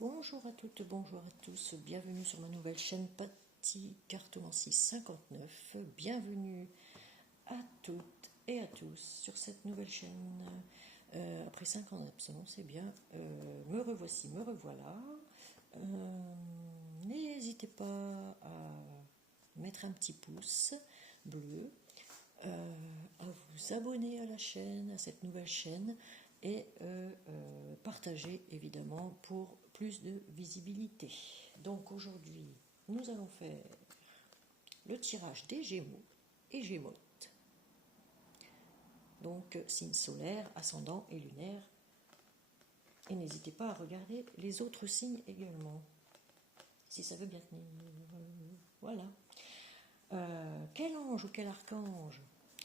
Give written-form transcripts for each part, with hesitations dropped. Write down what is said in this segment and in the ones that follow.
Bonjour à toutes, bonjour à tous, bienvenue sur ma nouvelle chaîne Patty Cartomancie 59. Bienvenue à toutes et à tous sur cette nouvelle chaîne. Après 5 ans d'absence, eh bien, me revoici, me revoilà. N'hésitez pas à mettre un petit pouce bleu, à vous abonner à la chaîne, à cette nouvelle chaîne, et partager évidemment pour plus de visibilité. Donc aujourd'hui, nous allons faire le tirage des Gémeaux et Gémeaux. Donc signe solaire, ascendant et lunaire. Et n'hésitez pas à regarder les autres signes également, si ça veut bien tenir. Voilà. Quel ange ou quel archange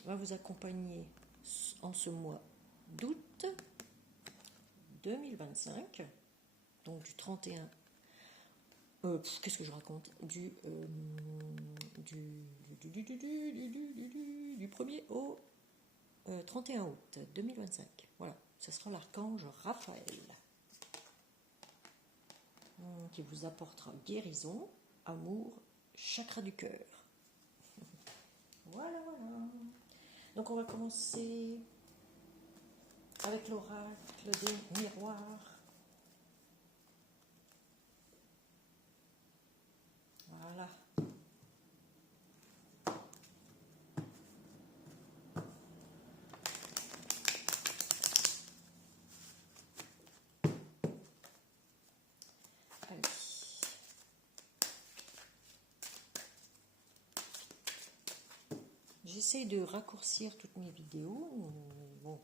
va vous accompagner en ce mois d'août 2025, donc du 31, qu'est-ce que je raconte, du 1er au 31 août 2025. Voilà, ce sera l'archange Raphaël, qui vous apportera guérison, amour, chakra du cœur. Voilà, voilà. Donc on va commencer avec l'oracle des miroirs. Voilà. Allez. J'essaie de raccourcir toutes mes vidéos. Bon,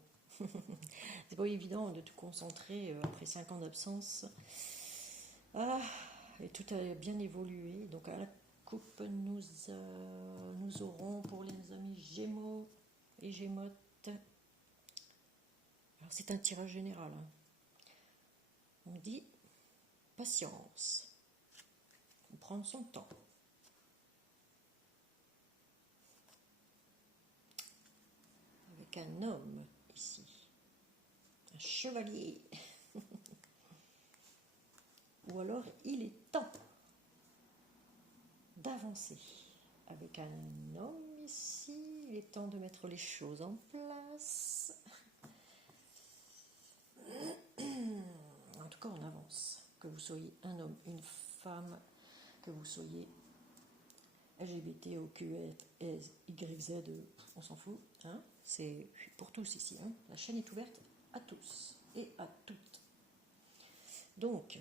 c'est pas évident de tout concentrer après 5 ans d'absence. Ah, et tout a bien évolué. Donc à la coupe, nous aurons pour les amis Gémeaux et Gémeaux. Alors c'est un tirage général. On dit patience. Il faut prendre son temps. Avec un homme ici. Un chevalier. Ou alors il est temps d'avancer. Avec un homme ici, il est temps de mettre les choses en place. En tout cas, on avance. Que vous soyez un homme, une femme, que vous soyez LGBT, OQ, YZ, on s'en fout. Hein, c'est pour tous ici. Hein. La chaîne est ouverte à tous et à toutes. Donc,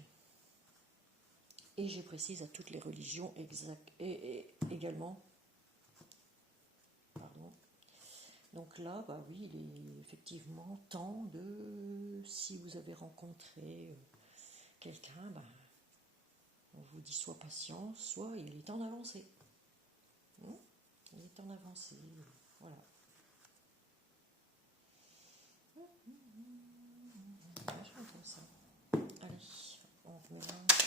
et je précise à toutes les religions et également. Pardon. Donc là, bah oui, il est effectivement temps de, si vous avez rencontré quelqu'un, bah, on vous dit soit patient, soit il est temps d'avancer. Il est temps d'avancer, voilà. Je comme ça. Allez, on mélange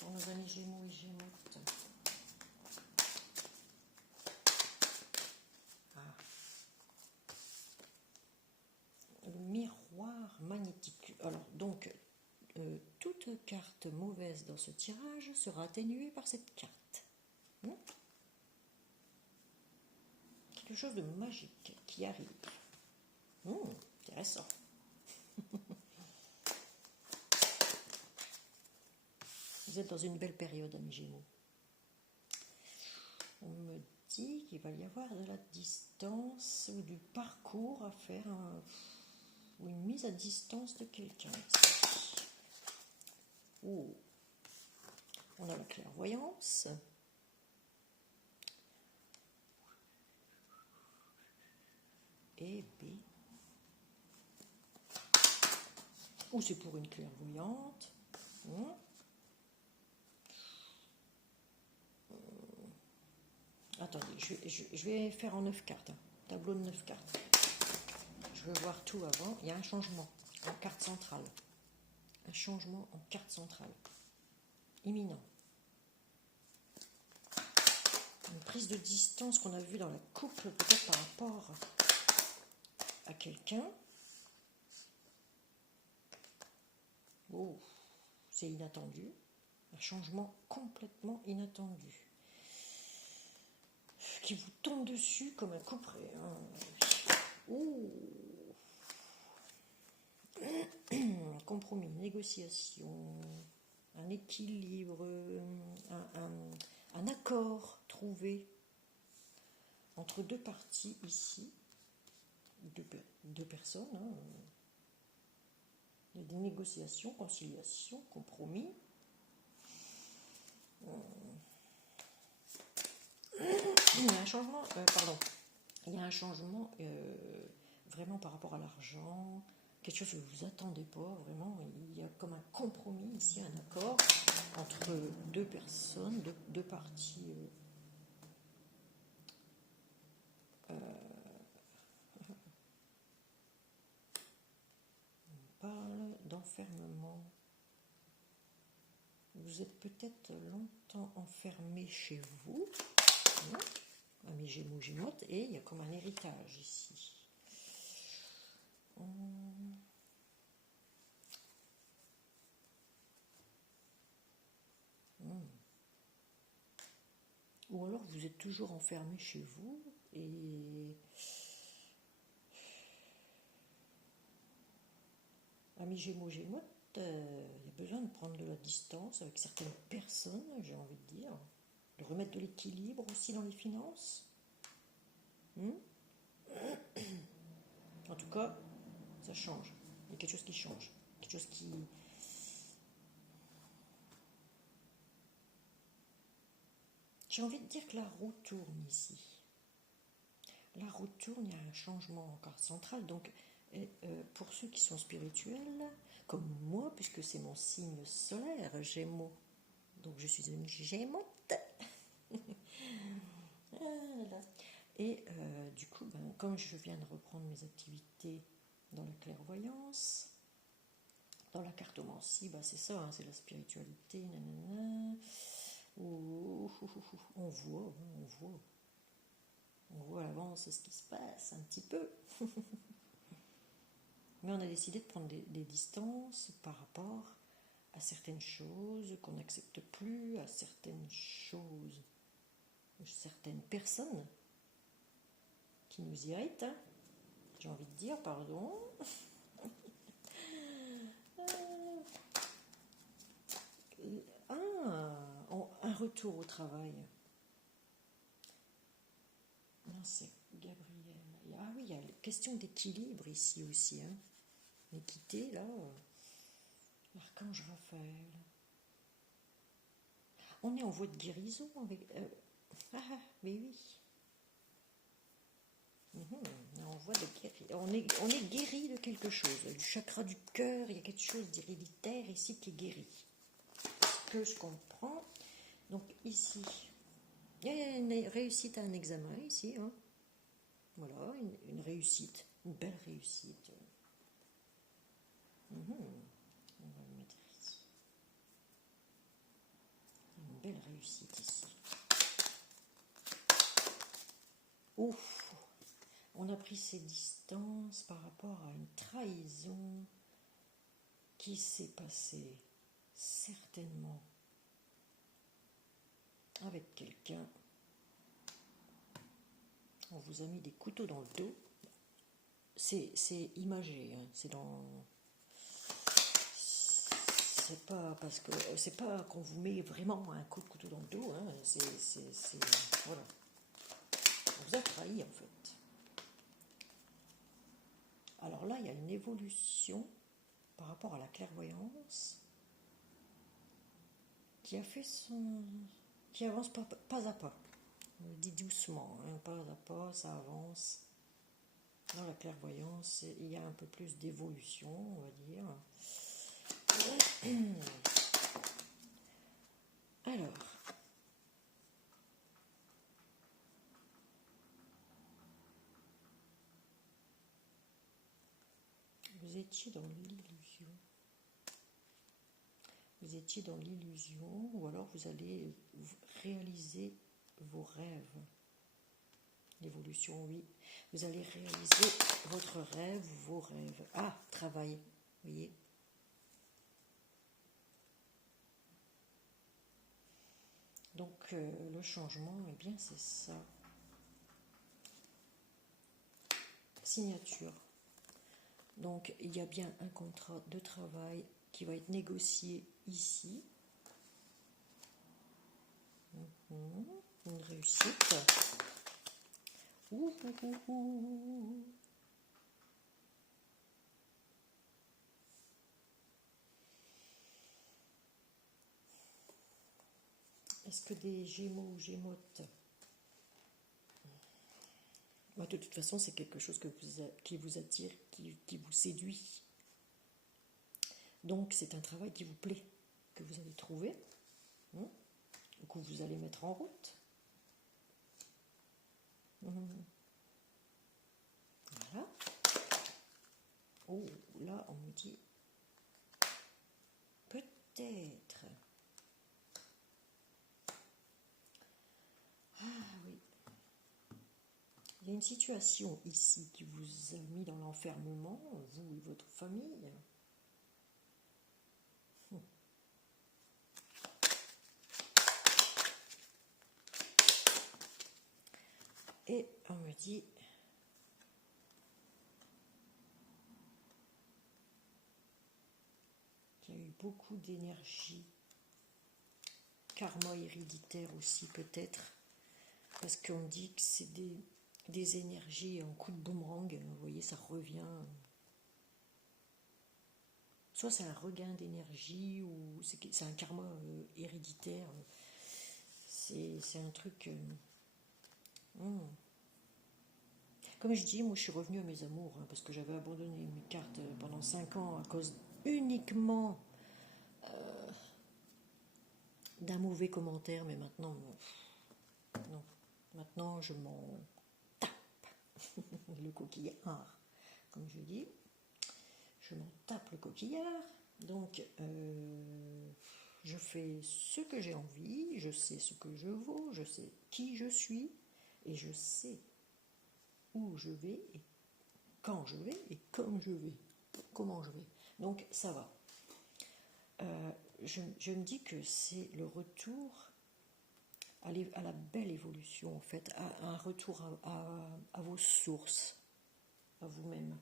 pour nos amis Gémeaux et Gémeaux. Le miroir magnétique. Alors, donc, toute carte mauvaise dans ce tirage sera atténuée par cette carte. Quelque chose de magique qui arrive. Intéressant. Vous êtes dans une belle période, amis Gémeaux. On me dit qu'il va y avoir de la distance ou du parcours à faire, ou une mise à distance de quelqu'un. Oh. On a la clairvoyance. Et B. Ou c'est pour une clairvoyante. Attendez, je vais faire en 9 cartes. Tableau de 9 cartes. Je veux voir tout avant. Il y a un changement en carte centrale. Un changement en carte centrale. Imminent. Une prise de distance qu'on a vue dans la couple, peut-être par rapport à quelqu'un. Oh, c'est inattendu. Un changement complètement inattendu. Qui vous tombe dessus comme un coup près. Hein. Oh. Un compromis, une négociation, un équilibre, un accord trouvé entre deux parties ici, deux personnes. Hein. Il y a des négociations, conciliation, compromis. Il y a un changement, il y a un changement vraiment par rapport à l'argent, quelque chose que vous vous attendez pas, vraiment, il y a comme un compromis ici, un accord entre deux personnes, deux parties. On parle d'enfermement. Vous êtes peut-être longtemps enfermé chez vous, hein, amis Gémeaux, Gémeaux, et il y a comme un héritage ici. Ou alors vous êtes toujours enfermé chez vous et amis Gémeaux, Gémeaux, il y a besoin de prendre de la distance avec certaines personnes, j'ai envie de dire, de remettre de l'équilibre aussi dans les finances. En tout cas, ça change. Il y a quelque chose qui change, quelque chose qui... J'ai envie de dire que la roue tourne ici. La roue tourne, il y a un changement encore central. Donc, pour ceux qui sont spirituels, comme moi, puisque c'est mon signe solaire, Gémeaux, donc je suis une Gémeaute. Et du coup, comme je viens de reprendre mes activités dans la clairvoyance, dans la cartomancie, c'est ça, hein, c'est la spiritualité, nanana. On voit à l'avance ce qui se passe un petit peu. Mais on a décidé de prendre des distances par rapport à certaines choses qu'on n'accepte plus, à certaines choses, certaines personnes qui nous irritent. Hein. J'ai envie de dire, pardon. Un retour au travail. Non, c'est Gabriel. Ah oui, il y a la question d'équilibre ici aussi. Hein. L'équité, là. L'archange Raphaël. On est en voie de guérison avec... mais oui. On est guéri de quelque chose. Du chakra du cœur, il y a quelque chose d'héréditaire ici qui est guéri. Que je comprends. Donc ici, il y a une réussite à un examen ici. Hein. Voilà, une réussite, une belle réussite. On va le mettre ici. Une belle réussite ici. Ouf, on a pris ses distances par rapport à une trahison qui s'est passée certainement avec quelqu'un. On vous a mis des couteaux dans le dos. C'est imagé, hein. C'est pas parce que c'est pas qu'on vous met vraiment un coup de couteau dans le dos. Hein. Voilà. On vous a trahi en fait. Alors là, il y a une évolution par rapport à la clairvoyance qui a fait qui avance pas à pas. On le dit doucement, hein, pas à pas, ça avance. Dans la clairvoyance, il y a un peu plus d'évolution, on va dire. Alors, vous étiez dans l'illusion. Vous étiez dans l'illusion, ou alors vous allez réaliser vos rêves. L'évolution, oui. Vous allez réaliser votre rêve, vos rêves. Ah, travail, vous voyez. Donc le changement, eh bien c'est ça. Signature. Donc il y a bien un contrat de travail qui va être négocié ici. Une réussite. Ouh, ouh, ouh. Est-ce que des Gémeaux ou Gémotes, bah, de toute façon c'est quelque chose qui vous attire, qui vous séduit. Donc c'est un travail qui vous plaît, que vous allez trouver, que vous allez mettre en route. Voilà. Oh, là on me dit peut-être. Ah oui. Il y a une situation ici qui vous a mis dans l'enfermement, vous et votre famille. Et on me dit qu'il y a eu beaucoup d'énergie, karma héréditaire aussi peut-être, parce qu'on me dit que c'est des énergies en coup de boomerang, vous voyez, ça revient. Soit c'est un regain d'énergie, ou c'est un karma héréditaire. C'est un truc... Comme je dis, moi je suis revenue à mes amours, parce que j'avais abandonné mes cartes pendant 5 ans à cause uniquement d'un mauvais commentaire, mais maintenant, non. Maintenant je m'en tape le coquillard, comme je dis. Je m'en tape le coquillard, donc je fais ce que j'ai envie, je sais ce que je vaux, je sais qui je suis, et je sais où je vais, et quand je vais, et comme je vais, comment je vais. Donc ça va. Je me dis que c'est le retour à la belle évolution, en fait, à un retour à vos sources, à vous-même.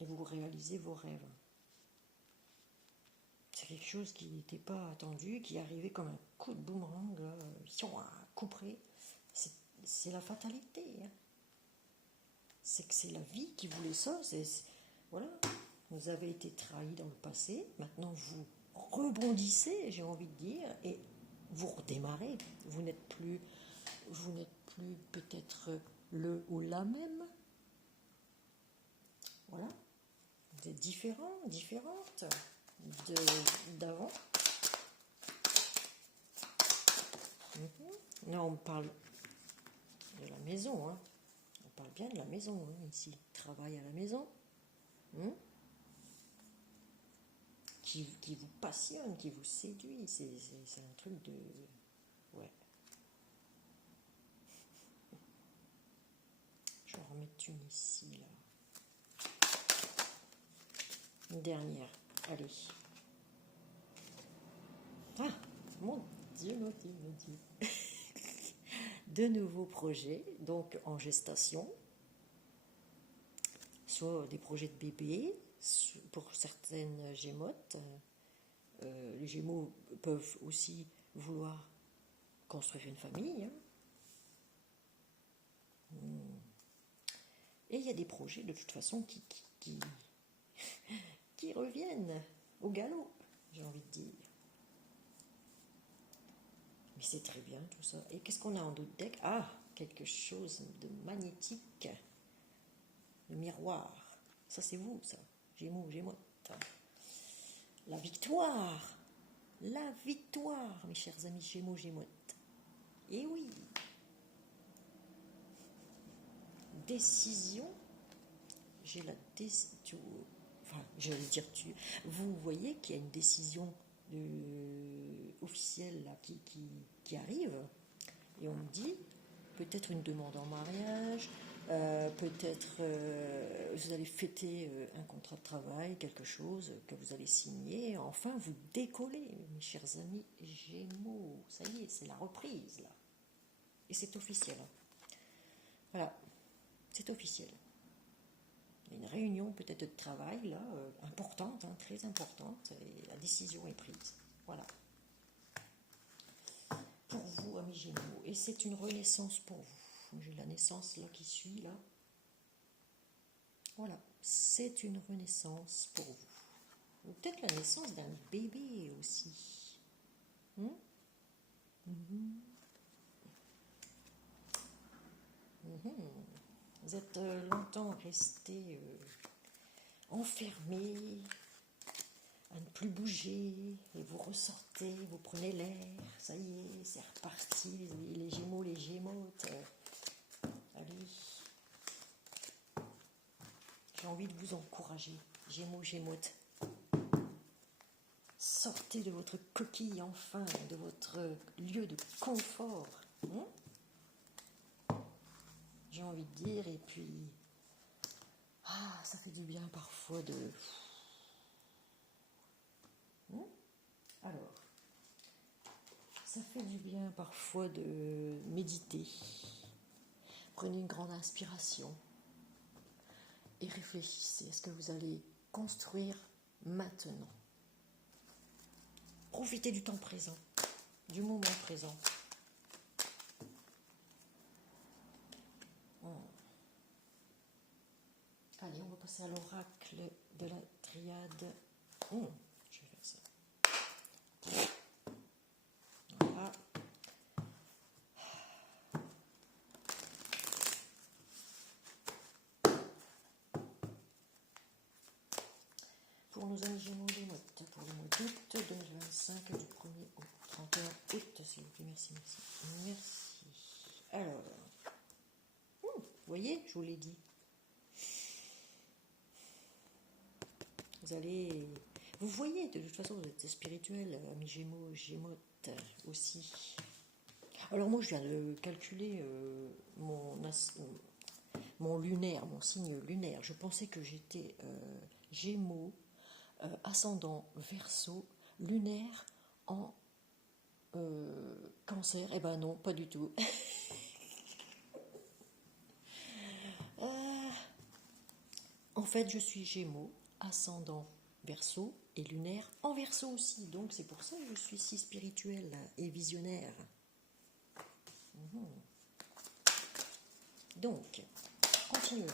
Et vous réalisez vos rêves. C'est quelque chose qui n'était pas attendu, qui arrivait comme un coup de boomerang, couperé. C'est la fatalité. C'est que c'est la vie qui voulait ça. Voilà. Vous avez été trahi dans le passé. Maintenant, vous rebondissez, j'ai envie de dire, et vous redémarrez. Vous n'êtes plus peut-être le ou la même. Voilà. Vous êtes différents, différentes d'avant. Là, on parle de la maison. On parle bien de la maison, ici. Travail à la maison. Qui vous passionne, qui vous séduit. C'est un truc de... Ouais. Je vais en remettre une ici, là. Une dernière. Allez. Ah, mon Dieu, mon Dieu, mon Dieu. De nouveaux projets, donc en gestation. Soit des projets de bébé, pour certaines gémotes. Les gémeaux peuvent aussi vouloir construire une famille. Et il y a des projets de toute façon qui reviennent au galop, j'ai envie de dire. Mais c'est très bien tout ça. Et qu'est-ce qu'on a en d'autres decks? Ah, quelque chose de magnétique. Le miroir. Ça c'est vous, ça. Gémeaux, Gémotes. La victoire. La victoire, mes chers amis Gémeaux, Gémotes. Et oui. Décision. J'ai la décision. Enfin, j'allais dire vous voyez qu'il y a une décision officielle là, qui arrive, et on me dit peut-être une demande en mariage, Peut-être vous allez fêter un contrat de travail, quelque chose que vous allez signer. Enfin, vous décollez, mes chers amis Gémeaux. Ça y est, c'est la reprise, là. Et c'est officiel. Voilà, c'est officiel. Il y a une réunion peut-être de travail, là, importante, hein, très importante, et la décision est prise. Voilà. Pour vous, amis Gémeaux. Et c'est une renaissance pour vous. J'ai la naissance, là, qui suit, là. Voilà, c'est une renaissance pour vous. Ou peut-être la naissance d'un bébé aussi. Vous êtes longtemps resté enfermé, à ne plus bouger, et vous ressortez, vous prenez l'air, ça y est, c'est reparti, les Gémeaux, les Gémeautes. Allez. J'ai envie de vous encourager, Gémeaux, Gémeautes. Sortez de votre coquille enfin, de votre lieu de confort. J'ai envie de dire, et puis, ça fait du bien parfois de... Alors, ça fait du bien parfois de méditer. Prenez une grande inspiration et réfléchissez à ce que vous allez construire maintenant. Profitez du temps présent, du moment présent. Allez, on va passer à l'oracle de la triade. Je vais faire ça. Voilà. Pour nos amis Gémeaux, les mottes, pour le mois d'août 2025, du 1er au 31 août, s'il vous plaît, merci, merci. Merci. Alors, vous voyez, je vous l'ai dit. Vous voyez, de toute façon, vous êtes spirituel, amis Gémeaux, Gémeautes aussi. Alors moi, je viens de calculer mon lunaire, mon signe lunaire. Je pensais que j'étais Gémeaux, ascendant Verseau, lunaire en Cancer. Eh ben non, pas du tout. En fait, je suis Gémeaux, ascendant Verseau et lunaire en Verseau aussi. Donc c'est pour ça que je suis si spirituelle et visionnaire. Donc, continuons.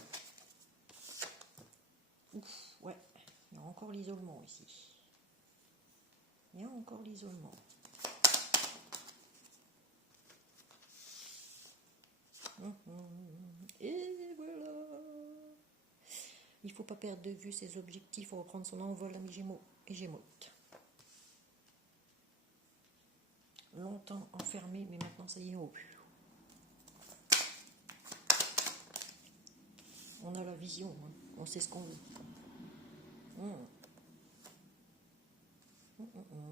Ouf, ouais, il y a encore l'isolement ici. Il y a encore l'isolement. Et voilà. Il ne faut pas perdre de vue ses objectifs, il faut reprendre son envol, amis Gémeaux et Gémeautes. Longtemps enfermé, mais maintenant ça y est, on a la vision, hein. On sait ce qu'on veut.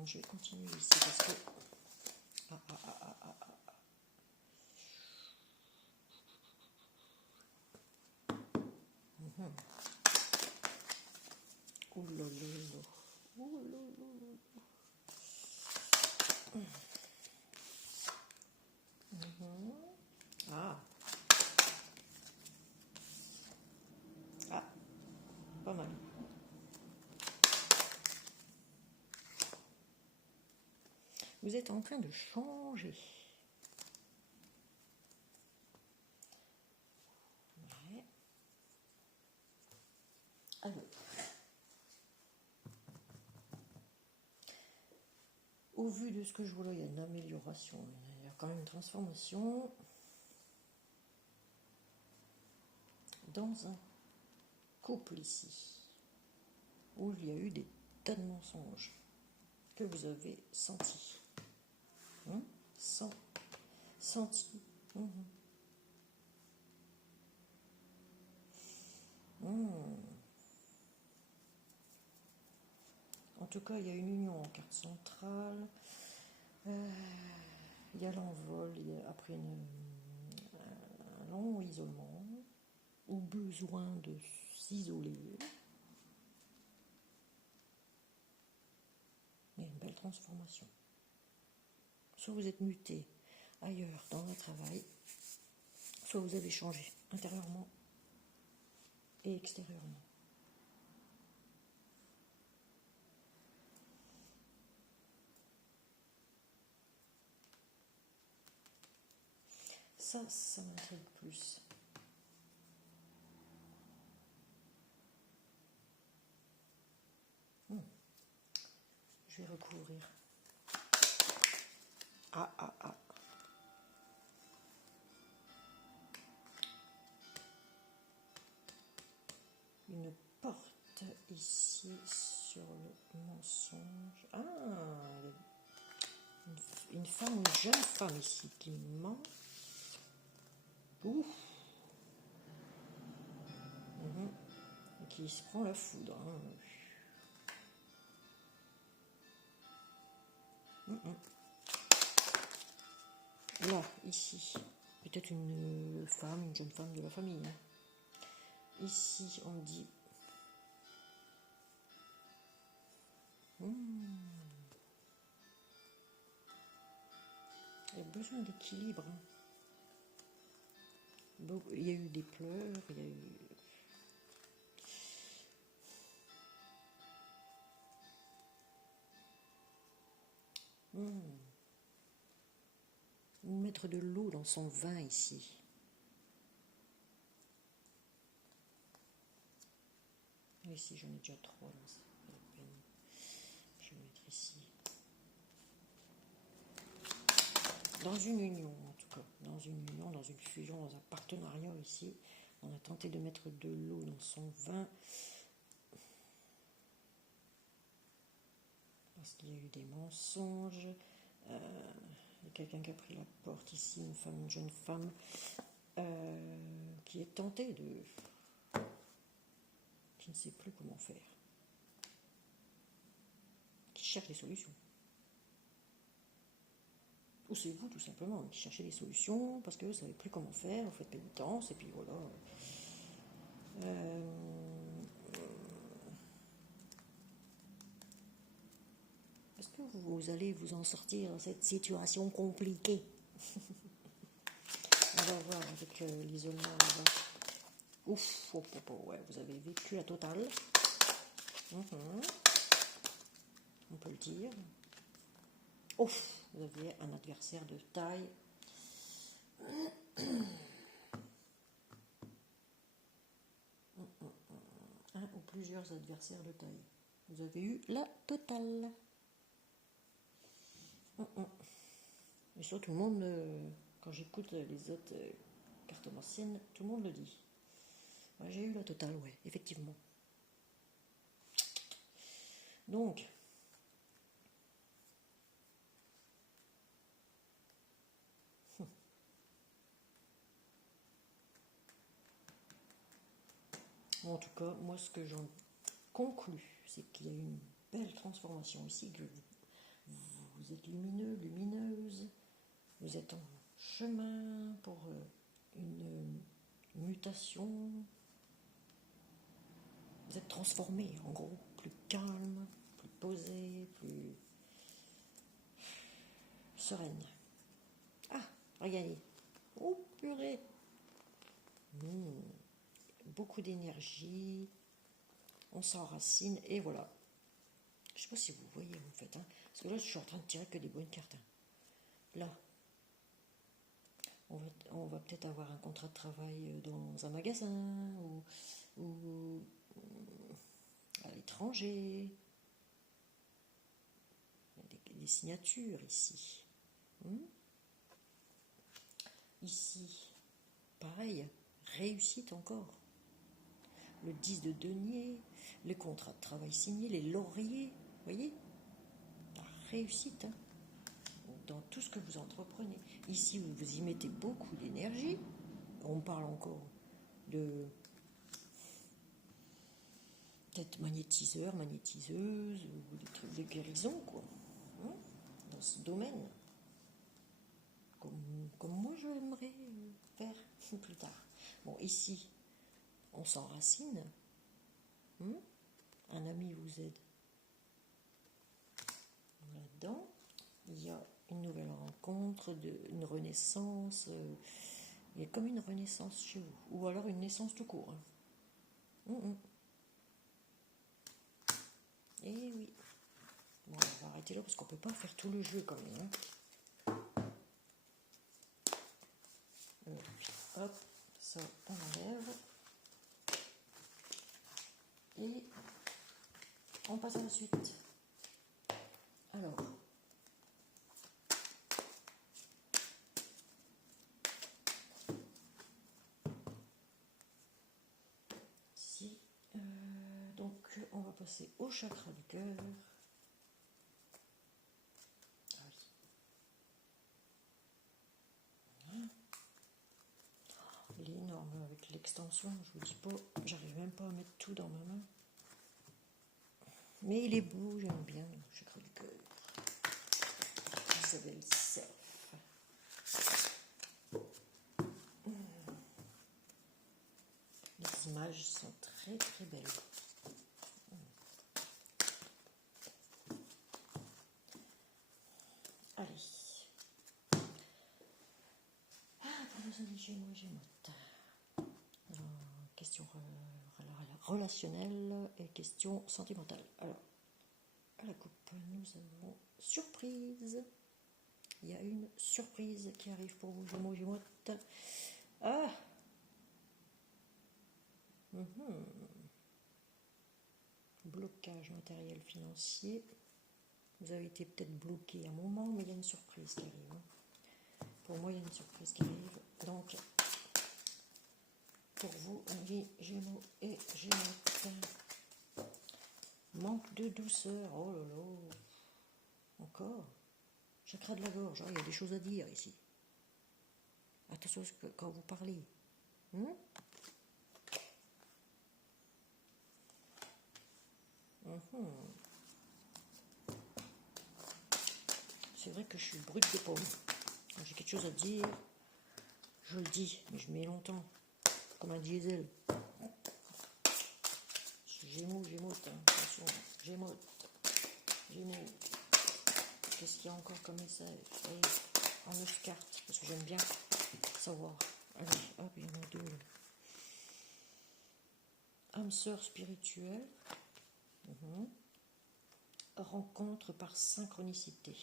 Je vais continuer ici parce que... Ouh là là. Ouh là là. Pas mal. Vous êtes en train de changer. Ouais. Alors, au vu de ce que je vois là, il y a une amélioration, il y a quand même une transformation dans un couple ici, où il y a eu des tas de mensonges que vous avez sentis. Senti. En tout cas, il y a une union en carte centrale. Il y a l'envol après un long isolement. ou besoin de s'isoler. Il y a une belle transformation. Soit vous êtes muté ailleurs dans le travail, soit vous avez changé intérieurement et extérieurement. Ça m'intrigue plus. Je vais recouvrir. Ah. Une porte ici sur le mensonge. Ah, une femme, une jeune femme ici qui ment. Ouf. Qui se prend la foudre. Là, ici, peut-être une femme, une jeune femme de la famille. Ici, on dit... Il y a besoin d'équilibre. Il y a eu des pleurs, il y a eu... Mettre de l'eau dans son vin ici. Ici, j'en ai déjà 3. Là, c'est pas la peine. Je vais mettre ici. Dans une union, en tout cas. Dans une union, dans une fusion, dans un partenariat ici. On a tenté de mettre de l'eau dans son vin. Parce qu'il y a eu des mensonges. Il y a quelqu'un qui a pris la porte ici, une femme, une jeune femme, qui est tentée de... qui ne sait plus comment faire. Qui cherche des solutions. Ou c'est vous tout simplement qui cherchez des solutions parce que vous ne savez plus comment faire, vous faites pénitence et puis voilà. Est-ce que vous allez vous en sortir dans cette situation compliquée? On va voir avec l'isolement. Ouf, ouais, vous avez vécu la totale. On peut le dire. Ouf, vous aviez un adversaire de taille. Un ou plusieurs adversaires de taille. Vous avez eu la totale. Et ça, tout le monde, quand j'écoute les autres cartomanciennes, tout le monde le dit. Ouais, j'ai eu la totale, ouais, effectivement. Donc, en tout cas, moi, ce que j'en conclus, c'est qu'il y a eu une belle transformation ici, que vous êtes lumineux, lumineuse, vous êtes en chemin pour une mutation, vous êtes transformé, en gros, plus calme, plus posé, plus sereine. Ah, regardez, oh purée, beaucoup d'énergie, on s'enracine et voilà. Je ne sais pas si vous voyez en fait, hein, parce que là je suis en train de tirer que des bonnes cartes. Là, on va peut-être avoir un contrat de travail dans un magasin ou à l'étranger. Il y a des signatures ici. Ici, pareil, réussite encore. Le 10 de denier, le contrat de travail signé, les lauriers, vous voyez, la réussite, hein, dans tout ce que vous entreprenez. Ici, vous y mettez beaucoup d'énergie. On parle encore de peut-être magnétiseur, magnétiseuse, ou des trucs de guérison, quoi, hein, dans ce domaine. Comme moi, j'aimerais faire plus tard. Bon, ici, on s'enracine. Un ami vous aide. Là-dedans, il y a une nouvelle rencontre, une renaissance. Il y a comme une renaissance chez vous. Ou alors une naissance tout court. Et oui. Bon, on va arrêter là parce qu'on ne peut pas faire tout le jeu quand même. Hop, ça on enlève. Et on passe à la suite. Alors, ici, donc on va passer au chakra du cœur. Ah oui. Il est énorme avec l'extension, je vous dis pas, j'arrive même pas à mettre tout dans ma main. Mais il est beau, j'aime bien le chakra du cœur. Isabelle Cerf. Les images sont très très belles. Allez. Pour nos amis Gémeaux et Gémeaux. Question relationnelle et question sentimentale. Alors, à la coupe, nous avons surprise. Il y a une surprise qui arrive pour vous, Gémeaux et Gémeaux. Ah! Blocage matériel financier. Vous avez été peut-être bloqué à un moment, mais il y a une surprise qui arrive. Pour moi, il y a une surprise qui arrive. Donc, pour vous, amis Gémeaux et Gémeaux, manque de douceur. Oh là là. Encore. Chakra de la gorge. Il y a des choses à dire ici. Attention quand vous parlez. C'est vrai que je suis brute de pomme. Quand j'ai quelque chose à dire, je le dis, mais je mets longtemps. Comme un diesel. Gémeaux, attention. Gémeaux. Qu'est-ce qu'il y a encore comme message? Allez, en 9 cartes, parce que j'aime bien savoir. Allez, hop, il y en a 2. Âme sœur spirituelle. Rencontre par synchronicité.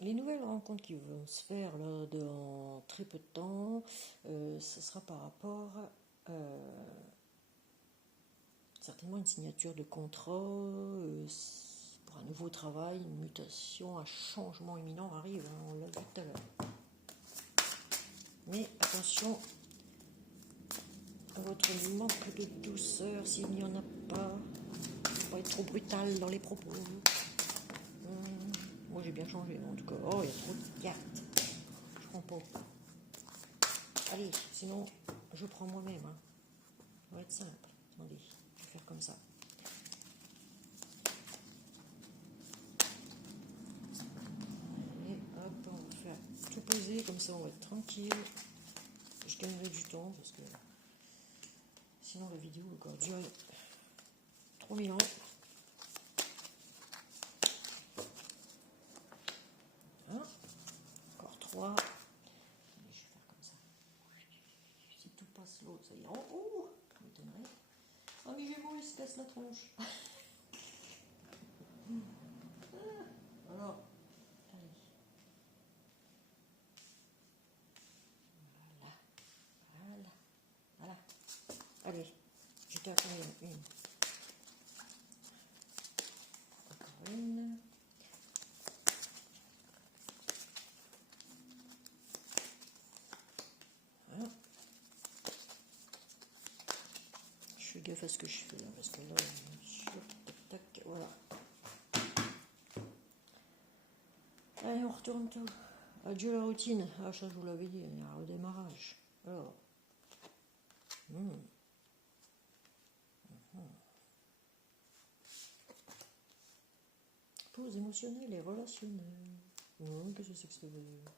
Les nouvelles rencontres qui vont se faire là, dans très peu de temps, ce sera par rapport certainement une signature de contrat, pour un nouveau travail, une mutation, un changement imminent arrive, on l'a vu tout à l'heure. Mais attention à votre manque de douceur s'il n'y en a pas. Il ne faut pas être trop brutal dans les propos. Moi j'ai bien changé en tout cas. Oh, il y a trop de cartes. Je prends pas. Allez, sinon je prends moi-même. Ça va être simple. Attendez, je vais faire comme ça. Allez, hop, on va faire tout poser, comme ça on va être tranquille. Je gagnerai du temps parce que sinon la vidéo va encore durer 3000 ans. Encore 3. Allez, je vais faire comme ça. Si tout passe l'autre, ça ira. Oh, ça m'étonnerait. Ah, mais Gémeaux, il se casse la tronche. Alors, allez. Voilà. Allez, j'étais à combien? Une. Encore une. Voilà. Je fais gaffe à ce que je fais là, parce que là, tac, voilà. Allez, on retourne tout. Adieu la routine. Ah, ça, je vous l'avais dit, il y a un redémarrage. Alors. pause émotionnelle et relationnelle. Qu'est-ce que c'est que ça veut dire?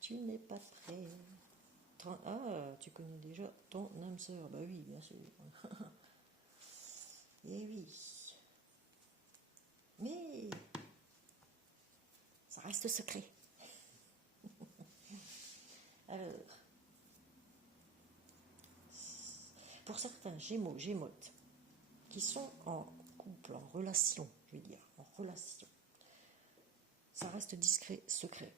Tu n'es pas prêt. Ah, tu connais déjà ton âme sœur. Bah oui, bien sûr. Eh oui. Mais ça reste secret. Alors, pour certains Gémeaux, Gémotes, qui sont en couple, en relation, je vais dire, en relation, ça reste discret, secret.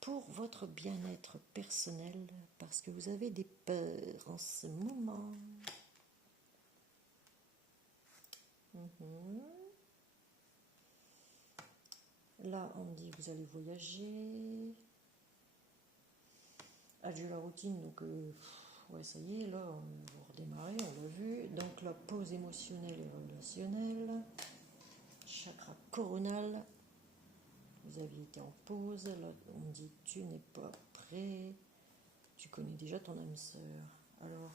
Pour votre bien-être personnel, parce que vous avez des peurs en ce moment. Là, on me dit que vous allez voyager. Adieu la routine, donc ouais, ça y est, là, on va redémarrer, on l'a vu. Donc la pause émotionnelle et relationnelle. Chakra coronal. Vous aviez été en pause, là, on me dit tu n'es pas prêt. Tu connais déjà ton âme sœur. Alors,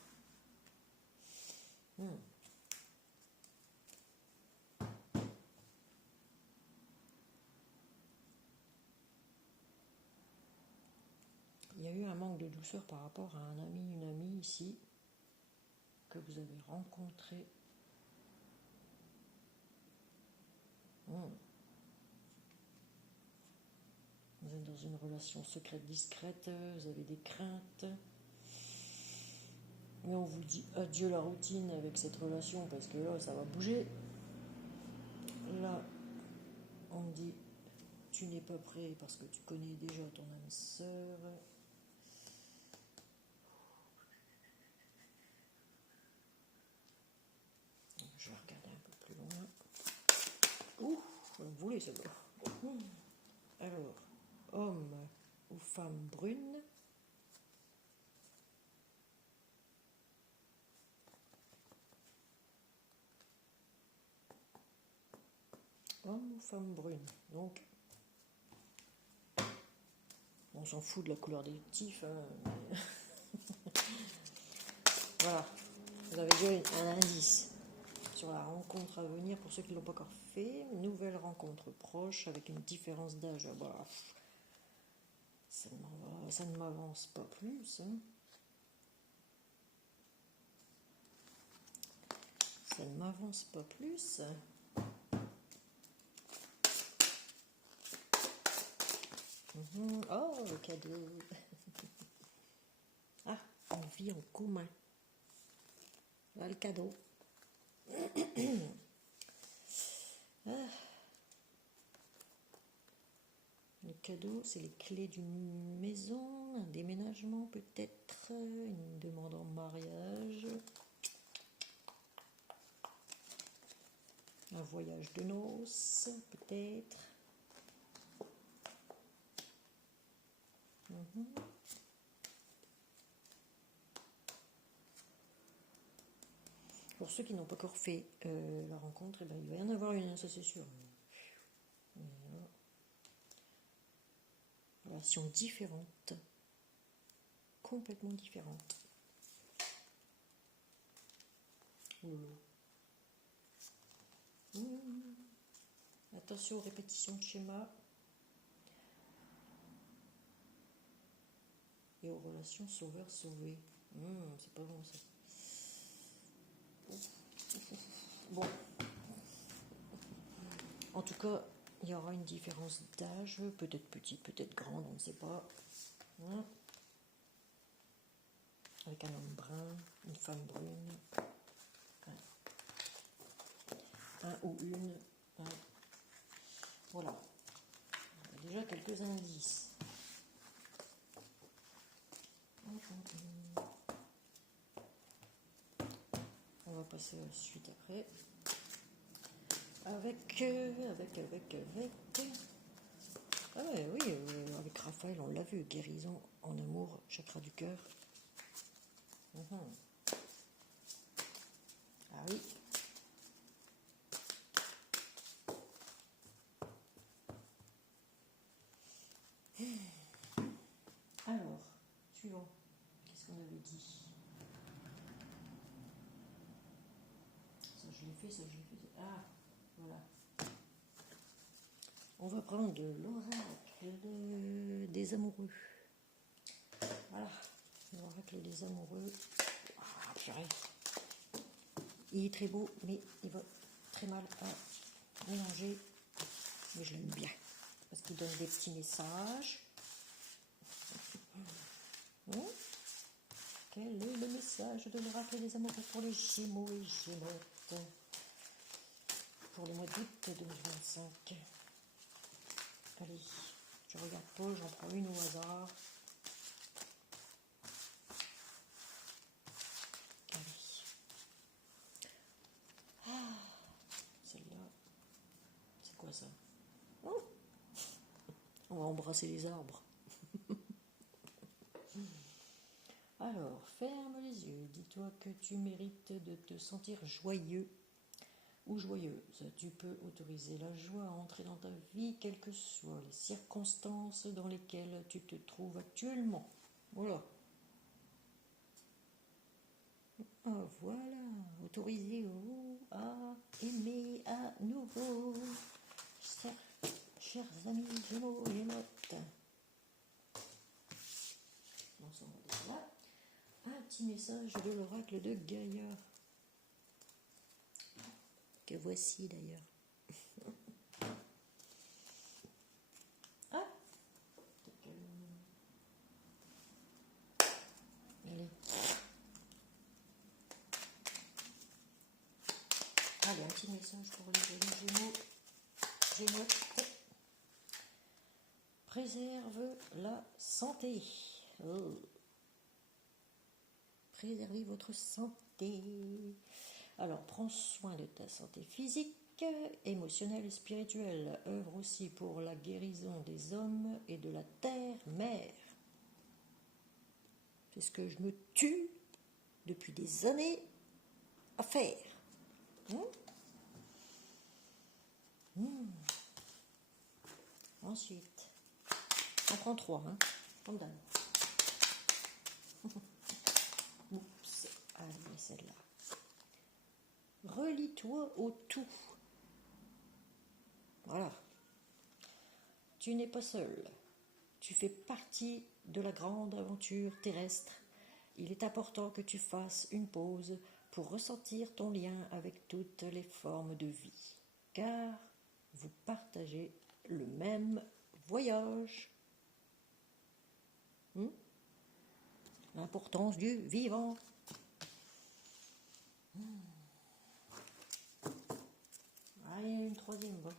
il y a eu un manque de douceur par rapport à un ami, une amie ici, que vous avez rencontré. Vous êtes dans une relation secrète, discrète, vous avez des craintes. Mais on vous dit adieu la routine avec cette relation parce que là, ça va bouger. Là, on me dit tu n'es pas prêt parce que tu connais déjà ton âme sœur. Je vais regarder un peu plus loin. Ouh, on voulait celle-là. Alors, homme ou femme brune. Homme ou femme brune. Donc, on s'en fout de la couleur des tifs. Voilà, vous avez déjà un indice sur la rencontre à venir pour ceux qui ne l'ont pas encore fait. Nouvelle rencontre proche avec une différence d'âge. Bah, ça ne m'avance pas plus. Ça ne m'avance pas plus. Oh, le cadeau. Ah, on vit en commun. Là, le cadeau. Le cadeau, c'est les clés d'une maison, un déménagement peut-être, une demande en mariage, un voyage de noces peut-être. Pour ceux qui n'ont pas encore fait la rencontre, eh ben, il va y en avoir une, ça c'est sûr. Relation différente, complètement différente. Attention aux répétitions de schéma et aux relations sauveur-sauvé. C'est pas bon ça. Bon. En tout cas, il y aura une différence d'âge, peut-être petite, peut-être grande, on ne sait pas. Avec un homme brun, une femme brune. Un ou une. Voilà. On a déjà quelques indices. On va passer à la suite après. Avec. Ah ouais, oui, avec Raphaël, on l'a vu. Guérison en amour, chakra du cœur. Ah oui. Alors, suivant. Qu'est-ce qu'on avait dit? Ça, je je l'ai fait, ça, je l'ai fait. Ah, voilà. On va prendre l'oracle des amoureux. Voilà, l'oracle des amoureux. Ah, purée. Il est très beau, mais il va très mal à mélanger. Mais je l'aime bien, parce qu'il donne des petits messages. Quel est le message de l'oracle des amoureux pour les Gémeaux et Gémeaux pour le mois d'août 2025? Allez, je regarde pas, j'en prends une au hasard. Allez. Ah, celle-là, c'est quoi ça? Oh, on va embrasser les arbres. Alors, ferme les yeux, dis-toi que tu mérites de te sentir joyeux ou joyeuse. Tu peux autoriser la joie à entrer dans ta vie, quelles que soient les circonstances dans lesquelles tu te trouves actuellement. Voilà. Ah, voilà, autorisez-vous à aimer à nouveau, chers amis Gémeaux et Gémeaux. Là. Un petit message de l'oracle de Gaïa, que voici d'ailleurs. Ah, allez. Allez, un petit message pour les amis Gémeaux. Préserve la santé. Oh. Préservez votre santé. Alors, prends soin de ta santé physique, émotionnelle et spirituelle. Œuvre aussi pour la guérison des hommes et de la terre-mère. C'est ce que je me tue depuis des années à faire. Ensuite, on prend 3, hein. On donne. Oups, allez, celle-là. Relie-toi au tout. Voilà. Tu n'es pas seul. Tu fais partie de la grande aventure terrestre. Il est important que tu fasses une pause pour ressentir ton lien avec toutes les formes de vie, car vous partagez le même voyage. L'importance du vivant. Allez, une troisième, bon.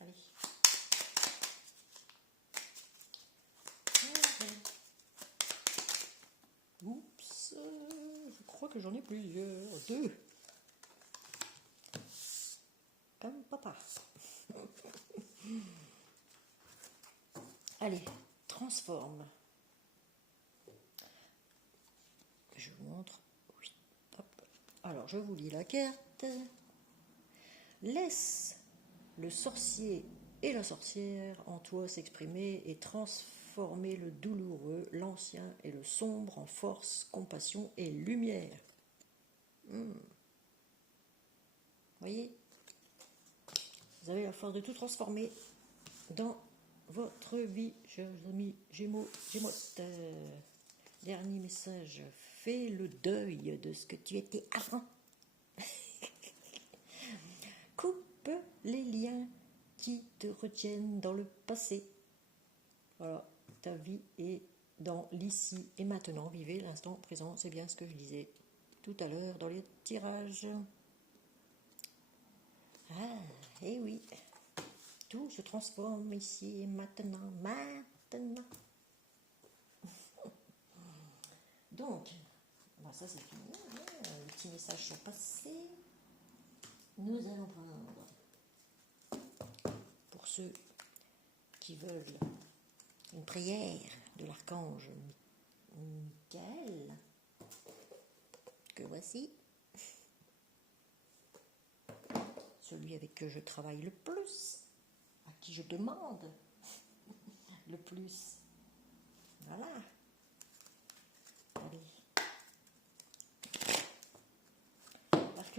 Allez. Oups, je crois que j'en ai plusieurs. 2. Comme papa. Allez, transforme. Je vous montre. Oui, hop. Alors, je vous lis la carte. Laisse le sorcier et la sorcière en toi s'exprimer et transformer le douloureux, l'ancien et le sombre en force, compassion et lumière. Voyez, vous avez la force de tout transformer dans votre vie, chers amis Gémeaux, Gémotes. Dernier message, fais le deuil de ce que tu étais avant. Coupe les liens qui te retiennent dans le passé. Voilà, ta vie est dans l'ici et maintenant. Vivez l'instant présent, c'est bien ce que je disais tout à l'heure dans les tirages. Ah, et oui, tout se transforme ici et maintenant, Donc, bon, ça c'est fini, les petits messages sont passés. Nous allons prendre, pour ceux qui veulent, une prière de l'archange Michael, que voici, celui avec qui je travaille le plus, à qui je demande le plus. Voilà. Allez.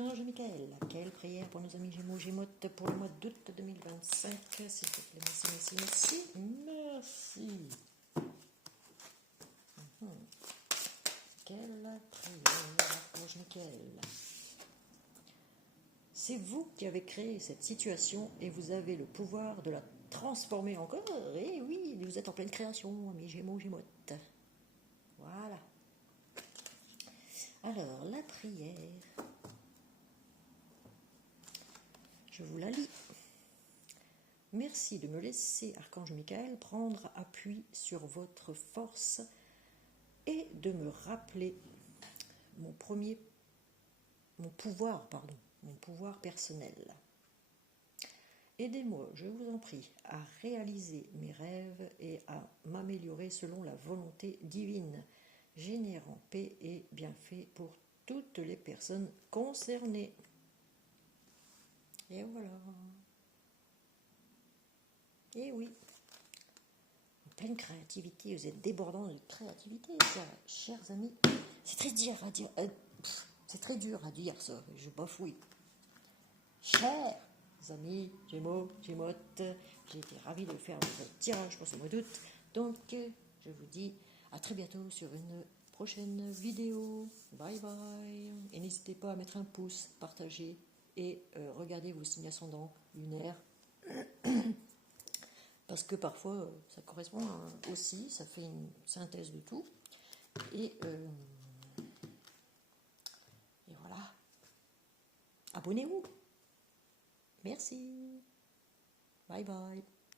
Archange Michael, quelle prière pour nos amis Gémeaux, Gémotes pour le mois d'août 2025, s'il te plaît, merci. Quelle prière, Archange Michael. C'est vous qui avez créé cette situation et vous avez le pouvoir de la transformer encore. Et oui, vous êtes en pleine création, amis Gémeaux, Gémotes. Voilà. Alors, la prière, je vous la lis. Merci de me laisser, Archange Michael, prendre appui sur votre force et de me rappeler mon pouvoir personnel. Aidez-moi, je vous en prie, à réaliser mes rêves et à m'améliorer selon la volonté divine, générant paix et bienfaits pour toutes les personnes concernées. Et voilà. Et oui. En pleine créativité, vous êtes débordants de créativité, chers amis. C'est très dur à dire. C'est très dur à dire ça, je bafouille. Chers amis Gémeaux, Gémotes, j'ai été ravie de faire votre tirage pour ce mois d'août. Donc, je vous dis à très bientôt sur une prochaine vidéo. Bye bye. Et n'hésitez pas à mettre un pouce, partager et regardez vos signes ascendants lunaires. Parce que parfois, ça correspond aussi, ça fait une synthèse de tout. Et voilà. Abonnez-vous. Merci. Bye bye.